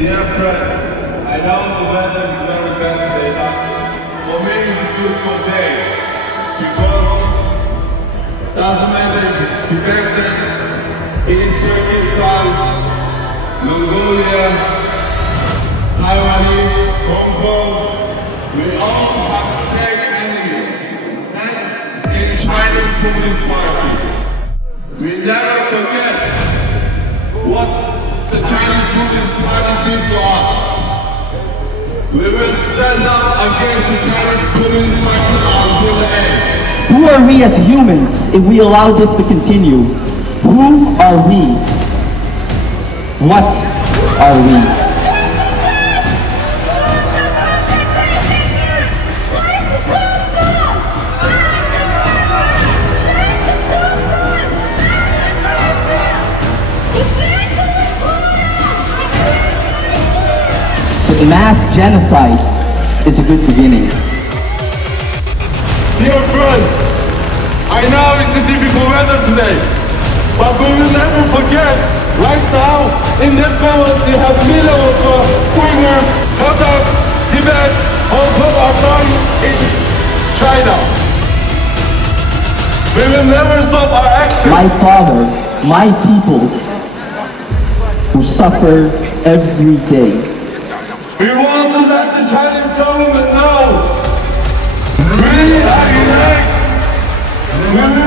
Dear friends, I know the weather is very bad today, but for me it's a beautiful day because doesn't matter if it's Tibetan, East Turkestan, Mongolia, Taiwanese, Hong Kong, we all have the same enemy, and in Chinese Communist Party. We never forget what the Chinese Communist Party did for us. We will stand up against the Chinese Communist Party until the end. Who are we as humans if we allow this to continue? Who are we? What are we? But mass genocide is a good beginning. Dear friends, I know it's a difficult weather today, but we will never forget, right now, in this moment, we have millions of Uyghurs, Kazakh, Tibet, Hong Kong are dying in China. We will never stop our action. My father, my peoples, who suffer every day. We want to let the Chinese government know we are united. We will